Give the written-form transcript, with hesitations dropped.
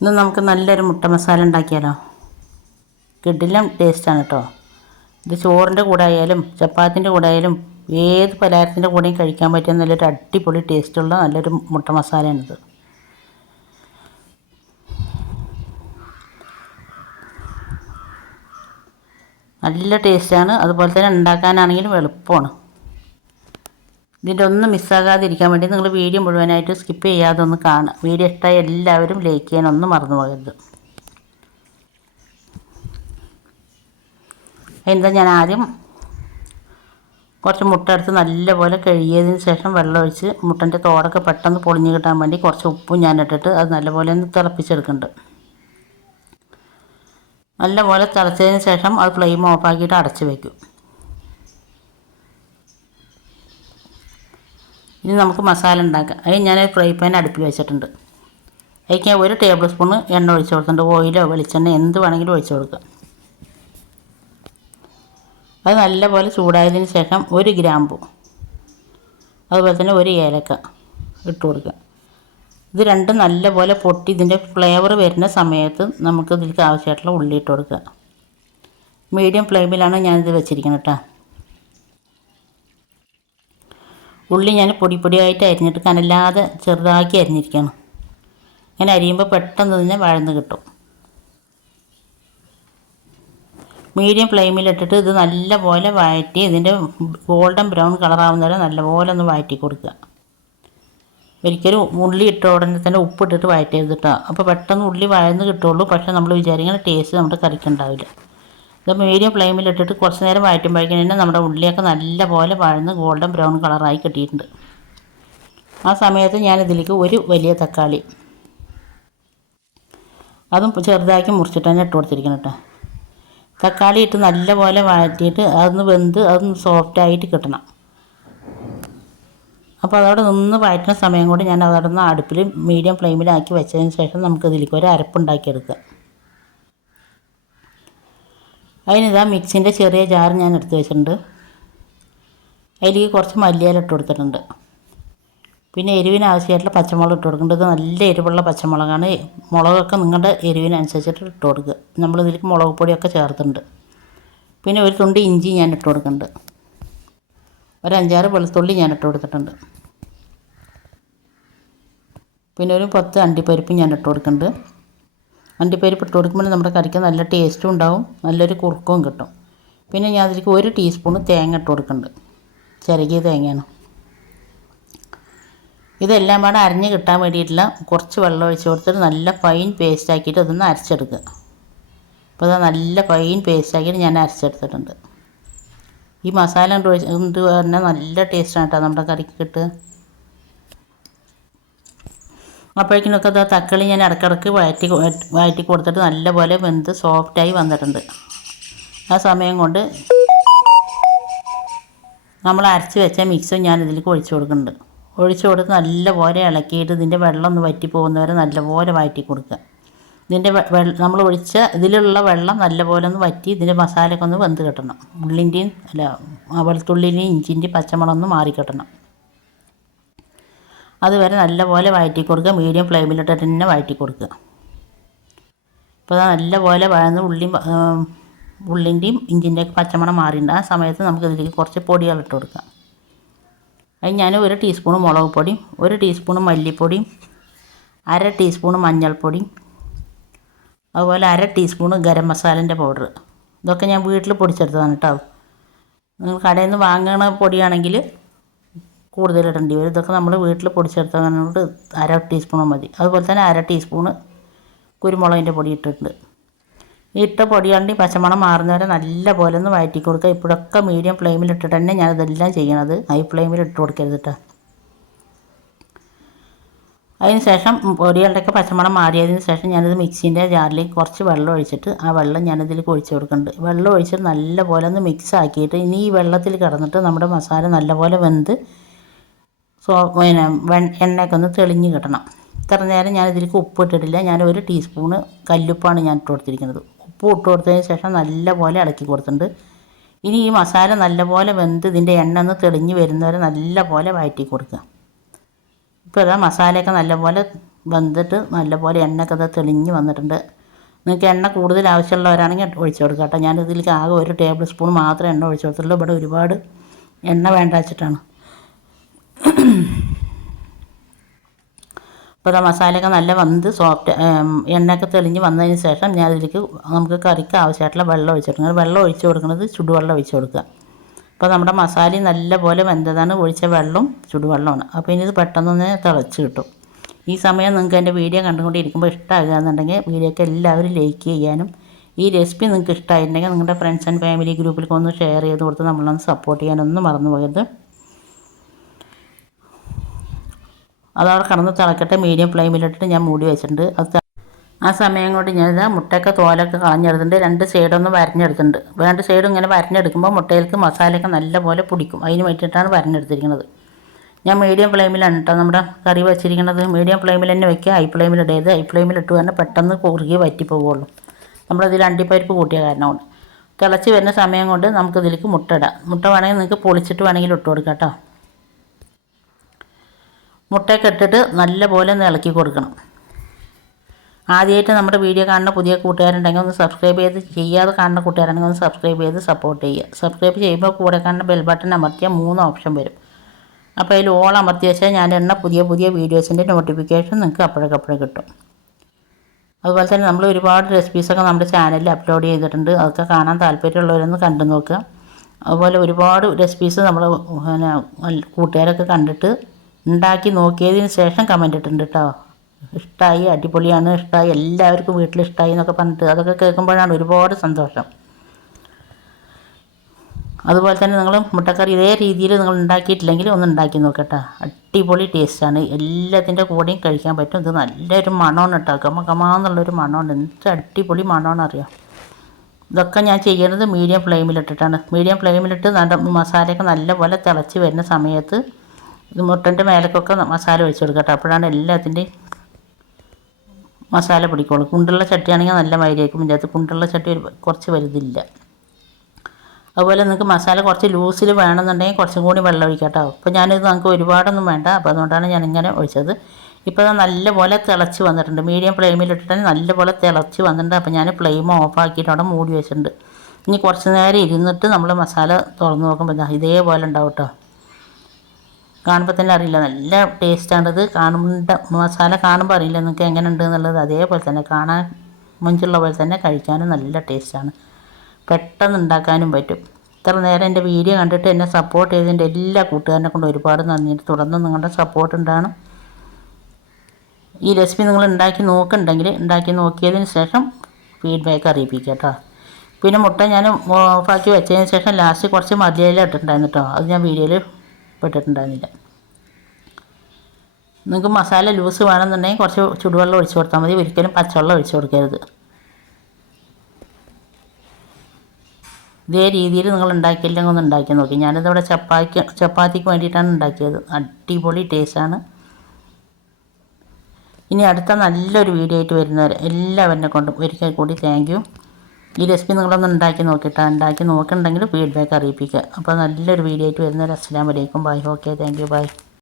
ഇന്ന് നമുക്ക് നല്ലൊരു മുട്ട മസാല ഉണ്ടാക്കിയാലോ. കിടിലം ടേസ്റ്റാണ് കേട്ടോ. ഇത് ചോറിൻ്റെ കൂടെ ആയാലും ചപ്പാത്തിൻ്റെ കൂടെ ആയാലും ഏത് പലഹാരത്തിൻ്റെ കൂടെയും കഴിക്കാൻ പറ്റിയ നല്ലൊരു അടിപൊളി ടേസ്റ്റുള്ള നല്ലൊരു മുട്ട മസാലയാണിത്. നല്ല ടേസ്റ്റാണ്, അതുപോലെ തന്നെ ഉണ്ടാക്കാനാണെങ്കിലും എളുപ്പമാണ്. ഇതിൻ്റെ ഒന്നും മിസ്സാകാതിരിക്കാൻ വേണ്ടി നിങ്ങൾ വീഡിയോ മുഴുവനായിട്ട് സ്കിപ്പ് ചെയ്യാതെ ഒന്ന് കാണുക. വീഡിയോ ഇഷ്ടമായി എല്ലാവരും ലൈക്ക് ചെയ്യാനൊന്നും മറന്നു പോകരുത്. എന്താ, ഞാൻ ആദ്യം കുറച്ച് മുട്ട എടുത്ത് നല്ലപോലെ കഴുകിയതിന് ശേഷം വെള്ളമൊഴിച്ച് മുട്ടൻ്റെ തോടൊക്കെ പെട്ടെന്ന് പൊളിഞ്ഞ് കിട്ടാൻ വേണ്ടി കുറച്ച് ഉപ്പും ഞാൻ ഇട്ടിട്ട് അത് നല്ലപോലെ ഒന്ന് തിളപ്പിച്ചെടുക്കുന്നുണ്ട്. നല്ലപോലെ തിളച്ചതിന് ശേഷം അത് ഫ്ലെയിം ഓഫാക്കിയിട്ട് അടച്ച് വയ്ക്കും. ഇനി നമുക്ക് മസാല ഉണ്ടാക്കാം. അതിന് ഞാൻ ഫ്രൈ പാൻ അടുപ്പിൽ വെച്ചിട്ടുണ്ട്. അതിലേക്ക് ഞാൻ 1 ടേബിൾ സ്പൂൺ എണ്ണ ഒഴിച്ച് കൊടുത്തിട്ടുണ്ട്. ഓയിലോ വെളിച്ചെണ്ണ എന്ത് വേണമെങ്കിലും ഒഴിച്ച് കൊടുക്കാം. അത് നല്ലപോലെ ചൂടായതിന് ശേഷം 1 ഗ്രാമ്പു, അതുപോലെ തന്നെ 1 ഏലക്ക ഇട്ട് കൊടുക്കുക. ഇത് രണ്ടും നല്ലപോലെ പൊട്ടി ഇതിൻ്റെ ഫ്ലേവർ വരുന്ന സമയത്ത് നമുക്ക് ഇതിലേക്ക് ആവശ്യമായിട്ടുള്ള ഉള്ളി ഇട്ട് കൊടുക്കുക. മീഡിയം ഫ്ലെയിമിലാണ് ഞാനിത് വെച്ചിരിക്കുന്നത് കേട്ടോ. ഉള്ളി ഞാൻ പൊടിയായിട്ട് അരിഞ്ഞിട്ട് കനല്ലാതെ ചെറുതാക്കി അരിഞ്ഞിരിക്കുകയാണ്. ഇങ്ങനെ അരിയുമ്പോൾ പെട്ടെന്ന് തന്നെ വഴന്ന് കിട്ടും. മീഡിയം ഫ്ലെയിമിലിട്ടിട്ട് ഇത് നല്ലപോലെ വഴറ്റി ഇതിൻ്റെ ഗോൾഡൻ ബ്രൗൺ കളറാവുന്ന വരെ നല്ലപോലെ ഒന്ന് വഴറ്റി കൊടുക്കുക. ഒരിക്കലും ഉള്ളി ഇട്ട ഉടനെ തന്നെ ഉപ്പിട്ടിട്ട് വഴറ്റരുത് കേട്ടോ. അപ്പോൾ പെട്ടെന്ന് ഉള്ളി വഴന്ന് കിട്ടുള്ളൂ, പക്ഷേ നമ്മൾ വിചാരിക്കുന്ന ടേസ്റ്റ് നമ്മുടെ കറിക്കുണ്ടാവില്ല. ഇത് മീഡിയം ഫ്ലെയിമിലിട്ടിട്ട് കുറച്ച് നേരം വഴറ്റുമ്പോഴേക്കും തന്നെ നമ്മുടെ ഉള്ളിയൊക്കെ നല്ലപോലെ വഴന്ന് ഗോൾഡൻ ബ്രൗൺ കളറായി കിട്ടിയിട്ടുണ്ട്. ആ സമയത്ത് ഞാനിതിലേക്ക് 1 വലിയ തക്കാളി, അതും ചെറുതാക്കി മുറിച്ചിട്ട് തന്നെ ഇട്ട് കൊടുത്തിരിക്കണം കേട്ടോ. തക്കാളി ഇട്ട് നല്ലപോലെ വഴറ്റിയിട്ട് അതൊന്ന് വെന്ത് അതൊന്ന് സോഫ്റ്റായിട്ട് കിട്ടണം. അപ്പോൾ അതവിടെ നിന്ന് വഴറ്റുന്ന സമയം കൊണ്ട് ഞാൻ അതവിടെ നിന്ന് അടുപ്പിൽ മീഡിയം ഫ്ലെയിമിലാക്കി വെച്ചതിന് ശേഷം നമുക്കിതിലേക്ക് ഒരു അരപ്പുണ്ടാക്കിയെടുക്കുക. അതിനിതാ മിക്സിൻ്റെ ചെറിയ ജാർ ഞാൻ എടുത്ത് വെച്ചിട്ടുണ്ട്. അതിലേക്ക് കുറച്ച് മല്ലിയില ഇട്ട് കൊടുത്തിട്ടുണ്ട്. പിന്നെ എരിവിന് ആവശ്യമായിട്ടുള്ള പച്ചമുളക് ഇട്ട് കൊടുക്കേണ്ടത്. നല്ല എരിവുള്ള പച്ചമുളകാണ്. മുളകൊക്കെ നിങ്ങളുടെ എരിവിനനുസരിച്ചിട്ട് ഇട്ട് കൊടുക്കുക. നമ്മളിതിലേക്ക് മുളക് പൊടിയൊക്കെ ചേർത്തിട്ടുണ്ട്. പിന്നെ ഒരു തുണ്ട് ഇഞ്ചി ഞാൻ ഇട്ട് കൊടുക്കുന്നുണ്ട്. ഒരു 5-6 വെളുത്തുള്ളി ഞാൻ ഇട്ട് കൊടുത്തിട്ടുണ്ട്. പിന്നെ ഒരു 10 അണ്ടിപ്പരിപ്പ് ഞാൻ ഇട്ട് കൊടുക്കുന്നുണ്ട്. അണ്ടിപ്പരിപ്പ് ഇട്ട് കൊടുക്കുമ്പോൾ നമ്മുടെ കറിക്ക് നല്ല ടേസ്റ്റും ഉണ്ടാവും, നല്ലൊരു കുറുക്കവും കിട്ടും. പിന്നെ ഞാൻ അതിലേക്ക് 1 ടീസ്പൂൺ തേങ്ങ ഇട്ട് കൊടുക്കുന്നുണ്ട്. ചിരകിയ തേങ്ങയാണ്. ഇതെല്ലാം പാടെ അരഞ്ഞ് കിട്ടാൻ വേണ്ടിയിട്ടുള്ള കുറച്ച് വെള്ളം ഒഴിച്ച് കൊടുത്തിട്ട് നല്ല ഫൈൻ പേസ്റ്റ് ആക്കിയിട്ട് അതൊന്ന് അരച്ചെടുക്കുക. അപ്പോൾ അത് നല്ല ഫൈൻ പേസ്റ്റ് ആക്കിയിട്ട് ഞാൻ അരച്ചെടുത്തിട്ടുണ്ട്. ഈ മസാല കൊണ്ട് പറഞ്ഞാൽ നല്ല ടേസ്റ്റാണ് കേട്ടോ നമ്മുടെ കറിക്ക് കിട്ടുക. അപ്പോഴേക്കിനൊക്കെ അത് തക്കാളി ഞാൻ ഇടയ്ക്കിടയ്ക്ക് വഴറ്റി കൊടുത്തിട്ട് നല്ലപോലെ വെന്ത് സോഫ്റ്റായി വന്നിട്ടുണ്ട്. ആ സമയം കൊണ്ട് നമ്മൾ അരച്ച് വെച്ച മിക്സും ഞാൻ ഇതിലേക്ക് ഒഴിച്ച് കൊടുക്കുന്നുണ്ട്. ഒഴിച്ച് കൊടുത്ത് നല്ലപോലെ ഇളക്കിയിട്ട് ഇതിൻ്റെ വെള്ളം ഒന്ന് വറ്റി പോകുന്നവരെ നല്ലപോലെ വഴറ്റി കൊടുക്കുക. ഇതിൻ്റെ നമ്മൾ ഒഴിച്ച ഇതിലുള്ള വെള്ളം നല്ലപോലെ ഒന്ന് വറ്റി ഇതിൻ്റെ മസാലയൊക്കെ ഒന്ന് വെന്ത് കിട്ടണം. ഉള്ളിൻ്റെയും വെളുത്തുള്ളിൻ്റെയും ഇഞ്ചിൻ്റെയും പച്ചമുളക് ഒന്ന് മാറിക്കിട്ടണം. അതുവരെ നല്ലപോലെ വഴറ്റി കൊടുക്കുക. മീഡിയം ഫ്ലെയിമിലിട്ടിട്ട് തന്നെ വഴറ്റി കൊടുക്കുക. അപ്പോൾ നല്ലപോലെ വഴന്ന് ഉള്ളിൻ്റെയും ഇഞ്ചിൻ്റെയൊക്കെ പച്ചമണം മാറിയിട്ടുണ്ട്. ആ സമയത്ത് നമുക്ക് ഇതിലേക്ക് കുറച്ച് പൊടികൾ ഇട്ട് കൊടുക്കാം. അത് ഞാൻ 1 ടീസ്പൂൺ മുളക് പൊടിയും 1 ടീസ്പൂൺ മല്ലിപ്പൊടിയും 1/2 ടീസ്പൂൺ മഞ്ഞൾപ്പൊടിയും അതുപോലെ 1/2 ടീസ്പൂൺ ഗരം മസാലേൻ്റെ പൗഡർ, ഇതൊക്കെ ഞാൻ വീട്ടിൽ പൊടിച്ചെടുത്തതാണ് കേട്ടോ. നിങ്ങൾ കടയിൽ നിന്ന് വാങ്ങണ പൊടിയാണെങ്കിൽ കൂടുതലിടേണ്ടി വരും. ഇതൊക്കെ നമ്മൾ വീട്ടിൽ പൊടിച്ചെടുത്തതുകൊണ്ട് 1/2 ടീസ്പൂൺ മതി. അതുപോലെ തന്നെ 1/2 ടീസ്പൂൺ കുരുമുളകിൻ്റെ പൊടി ഇട്ടിട്ടുണ്ട്. ഈ ഇട്ട പൊടികളുടെ പച്ചമണം മാറുന്നവരെ നല്ല പോലെ ഒന്ന് വഴറ്റി കൊടുക്കുക. ഇപ്പോഴൊക്കെ മീഡിയം ഫ്ലെയിമിൽ ഇട്ടിട്ട് തന്നെ ഞാനിതെല്ലാം ചെയ്യണത്. ഹൈ ഫ്ലെയിമിൽ ഇട്ട് കൊടുക്കരുത് കേട്ടോ. അതിന് ശേഷം പൊടികളുടെയൊക്കെ പച്ചമണം മാറിയതിന് ശേഷം ഞാനിത് മിക്സീൻ്റെ ജാറിലേക്ക് കുറച്ച് വെള്ളം ഒഴിച്ചിട്ട് ആ വെള്ളം ഞാനിതിലേക്ക് ഒഴിച്ച് കൊടുക്കുന്നുണ്ട്. വെള്ളം ഒഴിച്ചിട്ട് നല്ലപോലെ ഒന്ന് മിക്സ് ആക്കിയിട്ട് ഇനി ഈ വെള്ളത്തിൽ കിടന്നിട്ട് നമ്മുടെ മസാല നല്ലപോലെ വെന്ത് എണ്ണയൊക്കെ ഒന്ന് തെളിഞ്ഞ് കിട്ടണം. ഇത്ര നേരം ഞാനിതിലേക്ക് ഉപ്പ് ഇട്ടിട്ടില്ല. ഞാൻ 1 ടീസ്പൂണ് കല്ലുപ്പാണ് ഞാൻ ഇട്ട് കൊടുത്തിരിക്കുന്നത്. ഉപ്പ് ഇട്ട് കൊടുത്തതിന് ശേഷം നല്ലപോലെ ഇളക്കി കൊടുത്തിട്ടുണ്ട്. ഇനി ഈ മസാല നല്ലപോലെ വെന്ത് ഇതിൻ്റെ എണ്ണ ഒന്ന് തെളിഞ്ഞ് വരുന്നവരെ നല്ലപോലെ വഴറ്റി കൊടുക്കുക. ഇപ്പോൾ ഇതാ മസാലയൊക്കെ നല്ലപോലെ വെന്തിട്ട് നല്ലപോലെ എണ്ണയൊക്കെ തെളിഞ്ഞ് വന്നിട്ടുണ്ട്. നിങ്ങൾക്ക് എണ്ണ കൂടുതൽ ആവശ്യമുള്ളവരാണെങ്കിൽ ഒഴിച്ചു കൊടുക്കുക കേട്ടോ. ഞാനിതിലേക്ക് ആകെ 1 ടേബിൾ സ്പൂൺ മാത്രമേ എണ്ണ ഒഴിച്ചു കൊടുത്തുള്ളൂ. ഇവിടെ ഒരുപാട് എണ്ണ വേണ്ട വെച്ചിട്ടാണ്. ഇപ്പോൾ മസാലയൊക്കെ നല്ല വന്ന് സോഫ്റ്റ് എണ്ണയൊക്കെ തെളിഞ്ഞ് വന്നതിന് ശേഷം ഞാൻ ഇതിലേക്ക് നമുക്ക് കറിക്ക് ആവശ്യമായിട്ടുള്ള വെള്ളം ഒഴിച്ചു കൊടുക്കുന്നത്. വെള്ളം ഒഴിച്ചു കൊടുക്കുന്നത് ചുടുവെള്ളം ഒഴിച്ചു കൊടുക്കുക. അപ്പോൾ നമ്മുടെ മസാലയും നല്ലപോലെ വെന്തതാണ്. ഒഴിച്ച വെള്ളവും ചുടുവെള്ളമാണ്. അപ്പോൾ ഇനി ഇത് പെട്ടെന്നൊന്ന് തിളച്ച് കിട്ടും. ഈ സമയം നിങ്ങൾക്ക് എൻ്റെ വീഡിയോ കണ്ടുകൊണ്ടിരിക്കുമ്പോൾ ഇഷ്ടമാകുകയെന്നുണ്ടെങ്കിൽ വീഡിയോക്ക് എല്ലാവരും ലൈക്ക് ചെയ്യാനും ഈ റെസിപ്പി നിങ്ങൾക്ക് ഇഷ്ടമായിട്ടുണ്ടെങ്കിൽ നിങ്ങളുടെ ഫ്രണ്ട്സ് ആൻഡ് ഫാമിലി ഗ്രൂപ്പിലേക്ക് ഒന്ന് ഷെയർ ചെയ്ത് കൊടുത്ത് നമ്മളൊന്ന് സപ്പോർട്ട് ചെയ്യാനൊന്നും മറന്നു പോകരുത്. അതവിടെ കിടന്ന് തിളക്കട്ടെ. മീഡിയം ഫ്ലെയിമിലിട്ടിട്ട് ഞാൻ മൂടി വെച്ചിട്ടുണ്ട്. ആ സമയം കൊണ്ട് ഞാനിത് മുട്ടയൊക്കെ തോലൊക്കെ കളഞ്ഞെടുത്തിട്ടുണ്ട്. 2 സൈഡൊന്ന് വരഞ്ഞെടുത്തിട്ടുണ്ട്. 2 സൈഡും ഇങ്ങനെ വരഞ്ഞെടുക്കുമ്പോൾ മുട്ടയിലേക്ക് മസാലയൊക്കെ നല്ലപോലെ പിടിക്കും. അതിന് വേണ്ടിയിട്ടാണ് വരഞ്ഞെടുത്തിരിക്കുന്നത്. ഞാൻ മീഡിയം ഫ്ലെയിമിലാണ് കേട്ടോ നമ്മുടെ കറി വെച്ചിരിക്കുന്നത്. മീഡിയം ഫ്ലെയിമിൽ തന്നെ വയ്ക്കുക. ഹൈ ഫ്ലെയിമിലിടരുത്. ഹൈ ഫ്ലെയിമിലിട്ട് തന്നെ പെട്ടെന്ന് കുറുകി വറ്റിപ്പോകുള്ളൂ. നമ്മളിതിൽ അണ്ടിപ്പരിപ്പ് കൂട്ടിയ കാരണം കൊണ്ട്. തിളച്ച് വരുന്ന സമയം കൊണ്ട് നമുക്കിതിലേക്ക് മുട്ട ഇടാം. മുട്ട വേണമെങ്കിൽ നിങ്ങൾക്ക് പൊളിച്ചിട്ട് വേണമെങ്കിൽ ഇട്ട് കൊടുക്കാം കേട്ടോ. മുട്ടയൊക്കെ ഇട്ടിട്ട് നല്ലപോലെ ഒന്ന് ഇളക്കി കൊടുക്കണം. ആദ്യമായിട്ട് നമ്മുടെ വീഡിയോ കാണുന്ന പുതിയ കൂട്ടുകാരുണ്ടെങ്കിൽ ഒന്ന് സബ്സ്ക്രൈബ് ചെയ്ത്, ചെയ്യാതെ കാണുന്ന കൂട്ടുകാരുണ്ടെങ്കിൽ ഒന്ന് സബ്സ്ക്രൈബ് ചെയ്ത് സപ്പോർട്ട് ചെയ്യുക. സബ്സ്ക്രൈബ് ചെയ്യുമ്പോൾ കൂടെ കാണുന്ന ബെൽ ബട്ടൺ അമർത്തിയാൽ 3 ഓപ്ഷൻ വരും. അപ്പോൾ അതിൽ ഓൾ അമർത്തി വെച്ചാൽ ഞാൻ എണ്ണ പുതിയ വീഡിയോസിൻ്റെ നോട്ടിഫിക്കേഷൻ നിങ്ങൾക്ക് അപ്പോഴേക്കപ്പോഴേ കിട്ടും. അതുപോലെ തന്നെ നമ്മൾ ഒരുപാട് റെസിപ്പീസൊക്കെ നമ്മുടെ ചാനലിൽ അപ്ലോഡ് ചെയ്തിട്ടുണ്ട്. അതൊക്കെ കാണാൻ താല്പര്യമുള്ളവരൊന്ന് കണ്ടു നോക്കുക. അതുപോലെ ഒരുപാട് റെസിപ്പീസ് നമ്മൾ കൂട്ടുകാരൊക്കെ കണ്ടിട്ട് ഉണ്ടാക്കി നോക്കിയതിന് ശേഷം കമൻറ്റ് ഇട്ടിട്ടുണ്ട് കേട്ടോ. ഇഷ്ടമായി, അടിപൊളിയാണ്, ഇഷ്ടമായി, എല്ലാവർക്കും വീട്ടിൽ ഇഷ്ടമായി എന്നൊക്കെ പറഞ്ഞിട്ട് അതൊക്കെ കേൾക്കുമ്പോഴാണ് ഒരുപാട് സന്തോഷം. അതുപോലെ തന്നെ നിങ്ങൾ മുട്ടക്കറി ഇതേ രീതിയിൽ നിങ്ങൾ ഉണ്ടാക്കിയിട്ടില്ലെങ്കിൽ ഒന്ന് ഉണ്ടാക്കി നോക്കട്ടെ. അടിപൊളി ടേസ്റ്റാണ്. എല്ലാത്തിൻ്റെ കൂടെയും കഴിക്കാൻ പറ്റും. ഇത് നല്ലൊരു മണമാണ് കേട്ടോ. കമാന്നുള്ളൊരു മണമാണ്. എന്ത് അടിപൊളി മണമാണ് അറിയാം. ഇതൊക്കെ ഞാൻ ചെയ്യുന്നത് മീഡിയം ഫ്ലെയിമിലിട്ടിട്ടാണ്. മീഡിയം ഫ്ലെയിമിലിട്ട് മസാലയൊക്കെ നല്ലപോലെ തിളച്ച് വരുന്ന സമയത്ത് ഇത് മുട്ടൻ്റെ മേലേക്കൊക്കെ മസാല ഒഴിച്ച് കൊടുക്കട്ടെ. അപ്പോഴാണ് എല്ലാത്തിൻ്റെയും മസാല പിടിക്കുള്ളൂ. കുണ്ടുള്ള ചട്ടിയാണെങ്കിൽ നല്ല മൈരിയായിരിക്കും. ഇതിൻ്റെ അകത്ത് കുണ്ടുള്ള ചട്ടി കുറച്ച് വലുതില്ല. അതുപോലെ നിങ്ങൾക്ക് മസാല കുറച്ച് ലൂസിൽ വേണമെന്നുണ്ടെങ്കിൽ കുറച്ചും കൂടി വെള്ളം ഒഴിക്കാം കേട്ടോ. അപ്പോൾ ഞാനിത് നമുക്ക് ഒരുപാടൊന്നും വേണ്ട. അപ്പോൾ അതുകൊണ്ടാണ് ഞാനിങ്ങനെ ഒഴിച്ചത്. ഇപ്പോൾ അത് നല്ലപോലെ തിളച്ച് വന്നിട്ടുണ്ട്. മീഡിയം ഫ്ലെയിമിലിട്ടിട്ട് നല്ലപോലെ തിളച്ച് വന്നിട്ടുണ്ട്. അപ്പോൾ ഞാൻ ഫ്ലെയിം ഓഫാക്കിയിട്ട് അവിടെ മൂടി വെച്ചിട്ടുണ്ട്. ഇനി കുറച്ച് നേരം ഇരുന്നിട്ട് നമ്മൾ മസാല തുറന്ന് നോക്കുമ്പോൾ ഇതേപോലെ ഉണ്ടാവും കേട്ടോ. കാണുമ്പോൾ തന്നെ അറിയില്ല, നല്ല ടേസ്റ്റാണിത്. മസാല കാണുമ്പോൾ അറിയില്ല നിങ്ങൾക്ക് എങ്ങനെ ഉണ്ട് എന്നുള്ളത്. അതേപോലെ തന്നെ കാണാൻ മഞ്ചുള്ള പോലെ തന്നെ കഴിക്കാനും നല്ല ടേസ്റ്റാണ്. പെട്ടെന്ന് ഉണ്ടാക്കാനും പറ്റും. ഇത്ര നേരം എൻ്റെ വീഡിയോ കണ്ടിട്ട് എന്നെ സപ്പോർട്ട് ചെയ്തതിൻ്റെ എല്ലാ കൂട്ടുകാരനെ കൊണ്ട് ഒരുപാട് നന്ദിയുണ്ട്. തുടർന്ന് നിങ്ങളുടെ സപ്പോർട്ട് ഉണ്ടാകണം. ഈ റെസിപ്പി നിങ്ങൾ ഉണ്ടാക്കി നോക്കിയതിന് ശേഷം ഫീഡ്ബാക്ക് അറിയിപ്പിക്കുക കേട്ടോ. പിന്നെ മുട്ട ഞാൻ ഓഫാക്കി വെച്ചതിന് ശേഷം ലാസ്റ്റ് കുറച്ച് മല്ലിയില ഇട്ടിട്ടുണ്ടായിരുന്നു കേട്ടോ. അത് ഞാൻ വീഡിയോയിൽ പെട്ടിട്ടുണ്ടായിരുന്നില്ല. നിങ്ങൾക്ക് മസാല ലൂസ് വേണമെന്നുണ്ടെങ്കിൽ കുറച്ച് ചുടുവെള്ളം ഒഴിച്ച് കൊടുത്താൽ മതി. ഒരിക്കലും പച്ചവെള്ളം ഒഴിച്ച് കൊടുക്കരുത്. ഇതേ രീതിയിൽ നിങ്ങൾ ഉണ്ടാക്കിയില്ലെങ്കിൽ ഒന്ന് ഉണ്ടാക്കി നോക്കി. ഞാനിതവിടെ ചപ്പാത്തിക്ക് വേണ്ടിയിട്ടാണ് ഉണ്ടാക്കിയത്. അടിപൊളി ടേസ്റ്റാണ്. ഇനി അടുത്ത നല്ലൊരു വീഡിയോ ആയിട്ട് വരുന്നവരെ എല്ലാവരെ കൊണ്ടും ഒരിക്കൽ കൂടി താങ്ക് യു. ഈ റെസിപ്പി നിങ്ങളൊന്ന് ഉണ്ടാക്കി നോക്കിയിട്ടുണ്ടെങ്കിൽ ഫീഡ്ബാക്ക് അറിയിപ്പിക്കുക. അപ്പോൾ നല്ലൊരു വീഡിയോ ആയിട്ട് വരുന്നവരെ അസ്സലാമു അലൈക്കും. Bye. Okay, thank you. By.